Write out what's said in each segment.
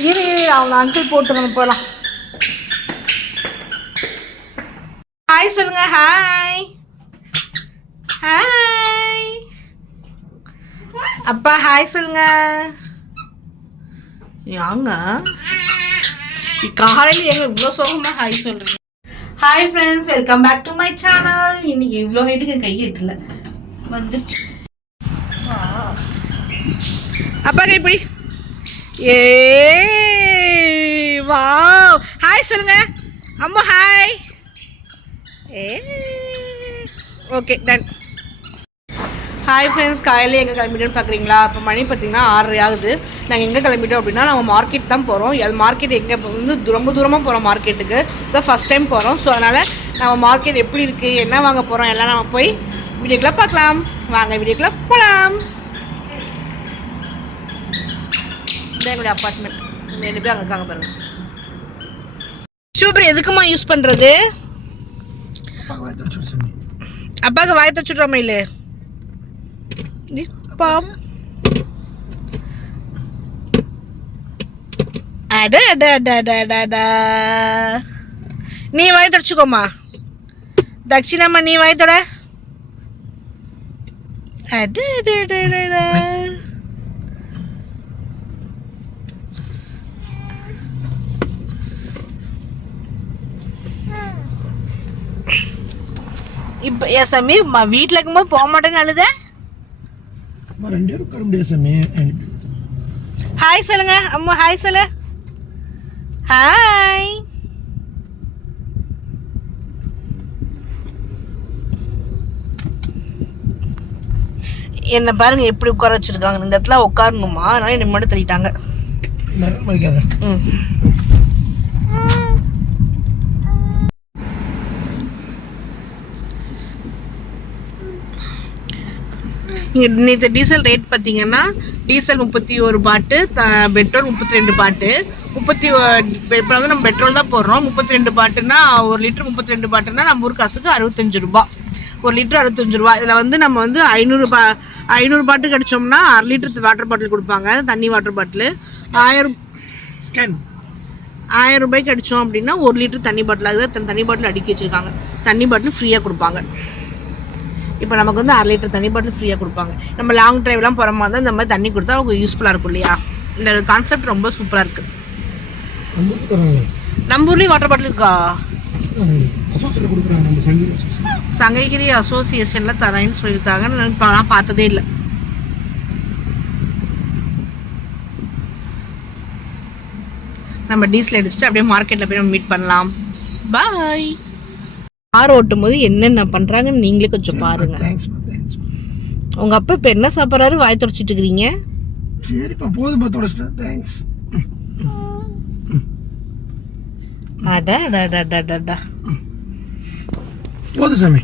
இரு இரு, அவங்க அங்கிள் போட்டு நம்ம போகலாம் ஹாய் சொல்லுங்க. ஹாய் ஹாய் அப்பா ஹாய் சொல்லுங்க. யாங்க? காலையில் எங்க இவ்வளோ சோகமா ஹாய் சொல்றீங்க? Hi friends welcome back to my channel இன்னைக்கு இவ்வளோ ஹைட்டுக்கு கை எட்டல. வந்துருச்சு. அப்பா கைப்பிடி ஏ வாவ். ஹாய் சொல்லுங்க. அம்மா ஹாய் ஏ ஓகே டன் ஹாய் ஃப்ரெண்ட்ஸ் காலையில் எங்கே கிளம்பிட்டோன்னு பார்க்குறீங்களா இப்போ மணி பார்த்தீங்கன்னா ஆறரை ஆகுது. நாங்கள் எங்கே கிளம்பிட்டோம் அப்படின்னா நம்ம மார்க்கெட் தான் போகிறோம் அது மார்க்கெட் எங்கே வந்து ரொம்ப தூரமாக போகிறோம் மார்க்கெட்டுக்கு இதான் ஃபஸ்ட் டைம் போகிறோம் ஸோ அதனால் நம்ம மார்க்கெட் எப்படி இருக்குது என்ன வாங்க போகிறோம் எல்லாம் நம்ம போய் வீடியோக்குள்ளே பார்க்கலாம். வாங்க வீடியோக்குள்ளே போகலாம் என்னுடைய அப்பார்ட்மெண்ட் ரெண்டு பேர் அங்கே இருக்காங்க பாருங்க. சூப்பர் எதுக்குமா யூஸ் பண்ணுறது அப்பாவுக்கு வாய் தச்சுட்றோமே இல்லை பாம் அட அட அட அட அட அட. நீ வாய் தொடச்சுக்கோமா தட்சிணாம்மா நீ வாய் தொட. அட அட அட அட அட. இப்ப என் சாமி ம- வீட்ல இருக்கும்போது போக மாட்டேன்னு அழுத? ரெண்டு பேரும் உட்கார முடியாது சாமி. ஹாய் சொல்லுங்க. அம்மா ஹாய் சொல்லு. ஹாய் என்ன பாருங்க எப்படி உட்கார வச்சிருக்காங்க. இந்த இடத்துல உட்காரணுமா? அதனால என்ன மட்டும் தள்ளிட்டாங்க. ம். இங்கே நேற்று டீசல் ரேட் பார்த்தீங்கன்னா டீசல் முப்பத்தி ஒரு பாட்டு த பெட்ரோல் முப்பத்தி ரெண்டு பாட்டு. முப்பத்தி இப்போ வந்து நம்ம பெட்ரோல் தான் போடுறோம். முப்பத்தி ரெண்டு பாட்டுன்னா ஒரு லிட்டர் முப்பத்தி ரெண்டு பாட்டுன்னா நம்ம ஊர் காசுக்கு அறுபத்தஞ்சு ரூபா. ஒரு லிட்டர் அறுபத்தஞ்சு ரூபா. இதில் வந்து நம்ம வந்து ஐநூறு பா ஐநூறு பாட்டு கிடைச்சோம்னா அரை லிட்டர் வாட்டர் பாட்டில் கொடுப்பாங்க. தண்ணி வாட்டர் பாட்டில் ஆயிரம் ஸ்கேன் ஆயிரம் ரூபாய்க்கு அடித்தோம் அப்படின்னா ஒரு லிட்டர் தண்ணி பாட்டில் அதுதான் தன் தண்ணி பாட்டில் அடுக்கி வச்சுருக்காங்க. தண்ணி பாட்டில் ஃப்ரீயாக கொடுப்பாங்க. இப்போ நமக்கு வந்து அரை லிட்டர் தண்ணி பாட்டில் ஃப்ரீயாக கொடுப்பாங்க. நம்ம லாங் ட்ரைவ்லாம் போகிற மாதிரி தான் இந்த மாதிரி தண்ணி கொடுத்தா அவங்க யூஸ்ஃபுல்லாக இருக்கும் இல்லையா? இந்த கான்செப்ட் ரொம்ப சூப்பராக இருக்குது வந்து நம்ம ஊர்லேயும் வாட்டர் பாட்டில் இருக்கா? சங்ககிரி அசோசியேஷனில் தரேன்னு சொல்லியிருக்காங்க. நான் பார்த்ததே இல்லை. நம்ம டீசல் அடிச்சுட்டு அப்படியே மார்க்கெட்டில் போய் நம்ம மீட் பண்ணலாம். பாய் கார் ஓட்டும் போது என்னென்ன பண்ணுறாங்கன்னு நீங்களே கொஞ்சம் பாருங்க. தேங்க்ஸ் தேங்க்ஸ் உங்க அப்பா இப்போ என்ன சாப்பிட்றாரு? வாய் தொடச்சிட்டு இருக்கிறீங்க? சரிப்பா போதும்ப்பா தொடச்சிட்டேன் தேங்க்ஸ் அட அட அட அட அட, போதும் சாமி.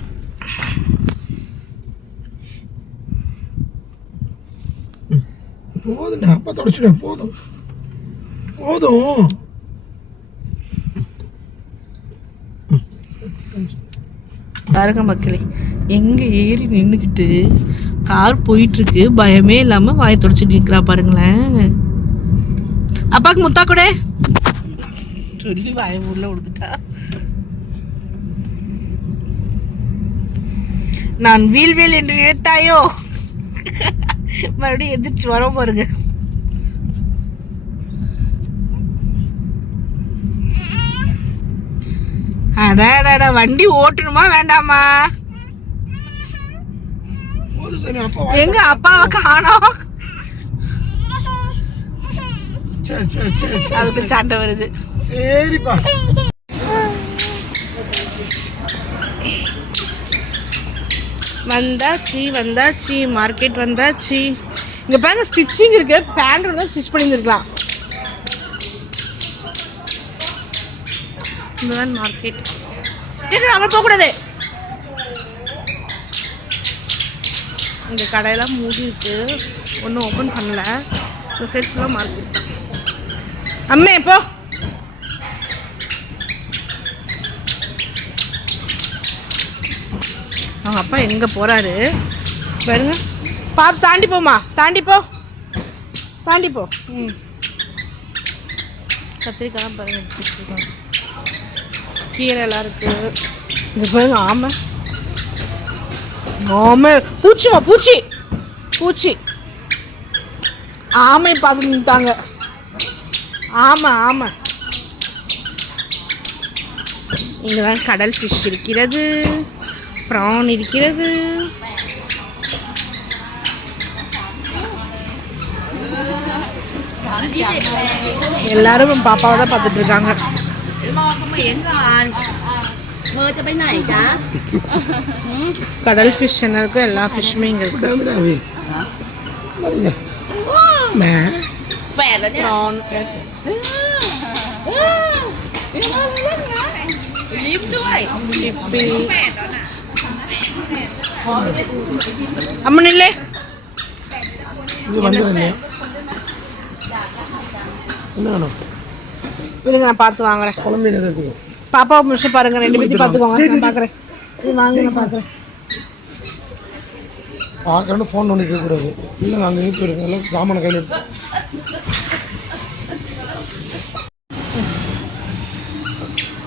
போதும்டா அப்பா தொடச்சிட்டேன் போதும். போதும். பாருங்க மக்களே எங்க ஏறி நின்றுக்கிட்டு கார் போயிட்டு இருக்கு பயமே இல்லாம வாயை தொடச்சிட்டு நிற்கிறா பாருங்களேன். அப்பாவுக்கு முத்தா கூட. சொல்லி வாய உள்ள விடுத்துட்டா நான் வீல்வேல் என்று நினைத்தாயோ? மறுபடியும் எதிர்த்து வரோம் பாருங்க. அடாடாடா வண்டி ஓட்டணுமா வேண்டாமா? எங்க அப்பாவை காணோம். அதுக்கு சண்டை வருது. சரிப்பா. வந்தாச்சு வந்தாச்சு மார்க்கெட் வந்தாச்சு. இங்க பாருங்க ஸ்டிச்சிங் இருக்கு. பேண்ட் வந்து ஸ்டிச் பண்ணியிருந்துருக்கலாம். இதுதான் மார்க்கெட் இது அங்கே போகக்கூடாது. இந்த கடையெல்லாம் மூடி இருக்கு ஒன்றும் ஓப்பன் பண்ணல. இந்த ஃபுல்லாக மார்க்கெட் தான். அம்மே போ. அவங்க அப்பா எங்கே போகிறாரு பாருங்க. பார்த்து தாண்டி போமா தாண்டி போ. தாண்டி போ. ம். கத்திரிக்காய் பாருங்க எடுத்து எல்லாம் இருக்கு. இது பாருங்க ஆமை. ஆமை. பூச்சிமா பூச்சி. பூச்சி. ஆமை பார்த்துட்டாங்க ஆமாம் ஆமை. இங்கே தான் கடல் ஃபிஷ் இருக்கிறது. ப்ரான் இருக்கிறது. எல்லாரும் பாப்பாவை தான் பார்த்துட்டு இருக்காங்க. mò không mà yến rồi mơ cho bên này cả கடல் ஃபிஷ் என்ன இருக்கு எல்லா ஃபிஷ்ஷுமே இங்கே இருக்கு கேமராவே மே vẻ rồi nha PRAN liếm đuôi இப்பி அம்மன் இல்லை இது வந்துடுங்க என்ன வேணும் இருங்க நான் பார்த்து வாங்குறேன். குழம்பு பாப்பாவை முடிச்சு பாருங்க ரெண்டு பேத்தையும் பார்த்துக்கோங்க நான் பார்க்குறேன். இது வாங்க நான் பார்க்குறேன். பார்க்கறேன்னு ஃபோன் பண்ணிட்டு இருக்கக்கூடாது இல்லைங்க அங்கே இங்கே போயிருங்க எல்லாம் சாமான கையில்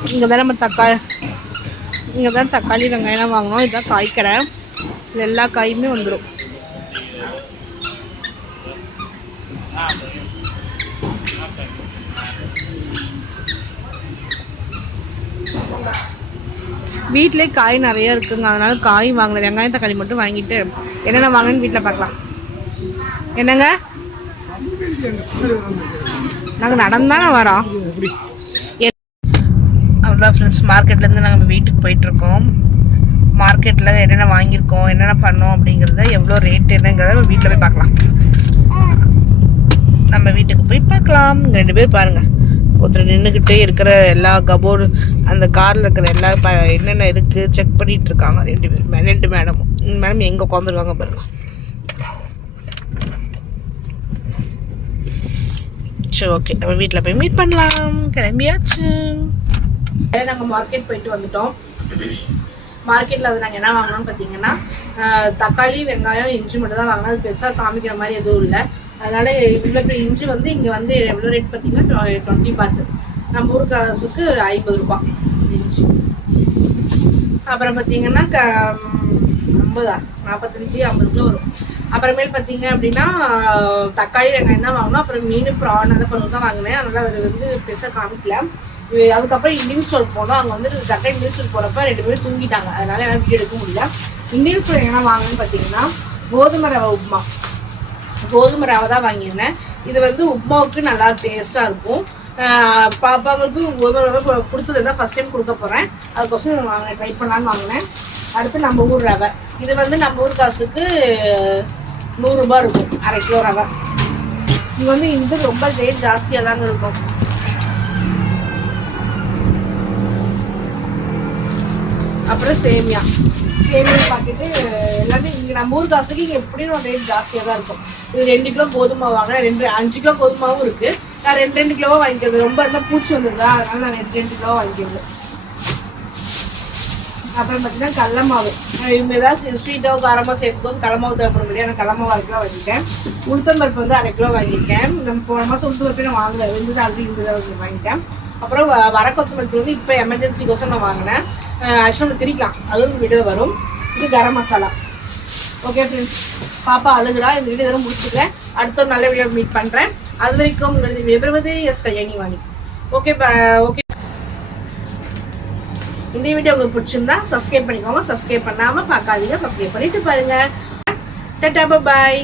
இங்கே தான் நம்ம தக்காளி இங்கே தான் தக்காளி வெங்காயம் வாங்கினோம் இதுதான் காய்க்கடை இதில் எல்லா காயுமே வந்துடும் வீட்டிலே காய் நிறைய இருக்குங்க. அதனால காய் வாங்கல. வெங்காயம் தக்காளி மட்டும் வாங்கிட்டு என்னென்ன வாங்கணும்னு வீட்டில் பார்க்கலாம் என்னங்க? நாங்கள் நடந்தானே வரோம். அவ்வளோதான் ஃப்ரெண்ட்ஸ் மார்க்கெட்லேருந்து நாங்கள் வீட்டுக்கு போயிட்டுருக்கோம் மார்க்கெட்டில் என்னென்ன வாங்கியிருக்கோம் என்னென்ன பண்ணோம் அப்படிங்கிறத எவ்வளோ ரேட் என்னங்கிறத நம்ம வீட்டில் போய் பார்க்கலாம். நம்ம வீட்டுக்கு போய் பார்க்கலாம். ரெண்டு பேர் பாருங்கள் ஒருத்தர் நின்றுக்கிட்டே இருக்கிற எல்லா கபோர்டு அந்த காரில் இருக்கிற எல்லா ப என்னென்ன இருக்குது செக் பண்ணிகிட்டு இருக்காங்க ரெண்டு பேர் ரெண்டு மேடமும் மேடம் எங்கே உட்காந்துருக்காங்க பாருங்க. சரி ஓகே நம்ம வீட்டில் போய் மீட் பண்ணலாம். கிளம்பியாச்சு. நாங்கள் மார்க்கெட் போயிட்டு வந்துட்டோம். மார்க்கெட்டில் வந்து நாங்கள் என்ன வாங்கினோம்னு பார்த்தீங்கன்னா தக்காளி வெங்காயம் இஞ்சி மட்டும் தான் வாங்கினோம். அது பெருசாக காமிக்கிற மாதிரி எதுவும் இல்லை. அதனால இவ்வளோ பெரிய இஞ்சி வந்து இங்கே வந்து எவ்வளோ ரேட் பார்த்தீங்கன்னா டுவெண்ட்டி பார்த்து. நம்ம ஊர் காசுக்கு ஐம்பது ரூபா. இஞ்சி அப்புறம் பார்த்தீங்கன்னா க ஐம்பதா? நாற்பத்தஞ்சி ஐம்பது கிலோ வரும். அப்புறமேல் பார்த்தீங்க அப்படின்னா தக்காளி வெங்காயம் தான் வாங்கினோம் அப்புறம் மீன் ப்ரான் அதை பொருள் தான் வாங்கினேன். அதனால் அது வந்து பெருசாக காமிக்கல. அதுக்கப்புறம் இந்தியன் ஸ்டோர் போனோம். அங்கே வந்து தக்காளி இந்தியன் ஸ்டோர் போகிறப்ப ரெண்டு பேரும் தூங்கிட்டாங்க. அதனால் என்னால் வீடியோ எடுக்க முடியல. இந்தியன் ஸ்டோர் என்ன வாங்கணும்னு பார்த்தீங்கன்னா கோதுமை ரவை உப்புமா. கோதுமை ரவை தான் வாங்கியிருந்தேன். இது வந்து உப்மாவுக்கு நல்லா டேஸ்ட்டாக இருக்கும். பாப்பாங்களுக்கும் கோதுமை ரவை கொடுத்தது தான் ஃபஸ்ட் டைம் கொடுக்க போகிறேன் அதுக்கோசம் இதை வாங்கினேன் ட்ரை பண்ணலான்னு வாங்கினேன். அடுத்து நம்ம ஊர் ரவை. இது வந்து நம்ம ஊர் காசுக்கு நூறுரூபா இருக்கும். அரை கிலோ ரவை. இது வந்து இது ரொம்ப ரேட் ஜாஸ்தியாக தாங்க இருக்கும். அப்புறம் சேமியா. சேமியா பாக்கெட்டு எல்லாமே இங்கே நம்ம ஊர் காசுக்கு இங்கே எப்படியும் ரேட் ஜாஸ்தியாக தான் இருக்கும். இது ரெண்டு கிலோ கோதுமை வாங்கினேன் ரெண்டு அஞ்சு கிலோ கோதுமாவும் இருக்குது நான் ரெண்டு ரெண்டு கிலோவாக வாங்கிக்கிறது. ரொம்ப இருந்தால் பூச்சி வந்துருந்தா அதனால நான் ரெண்டு ரெண்டு கிலோ வாங்கிக்கிறது. அப்புறம் பார்த்தீங்கன்னா கடல மாவு. இவங்க ஏதாவது ஸ்வீட்டோ காரமாக சேர்க்கும்போது கடல மாவு தேவைப்படும் முடியாது நான் கடல மாவு அரை கிலோ வாங்கிட்டேன் உளுத்தம் பருப்பு வந்து அரை கிலோ வாங்கியிருக்கேன். நம்ம போன மாதம் உளுத்தம் பருப்பு நான் வாங்கல இருந்தது அது இருந்தது வாங்கிட்டேன் அப்புறம் வ- வர கொத்தமல்லி வந்து இப்போ எமர்ஜென்சிக்கோசம் நான் வாங்கினேன். ஆக்சுவலாக நம்ம திரிக்கலாம். அதுவும் வீடியோ வரும். இது கரம் மசாலா. ஓகே ஃப்ரெண்ட்ஸ் பாப்பா அழுகுறா. இந்த வீடியோ இதெல்லாம் முடிச்சுக்கிறேன். அடுத்த ஒரு நல்ல வீடியோ மீட் பண்ணுறேன் அது வரைக்கும் உங்களது விபரவது S Kalyani Vani okay okay இந்த வீடியோ உங்களுக்கு பிடிச்சிருந்தா சப்ஸ்கிரைப் பண்ணிக்கோங்க. சப்ஸ்கிரைப் பண்ணாமல் பார்க்காதீங்க. சப்ஸ்கிரைப் பண்ணிட்டு பாருங்கள் டட்டா பாய்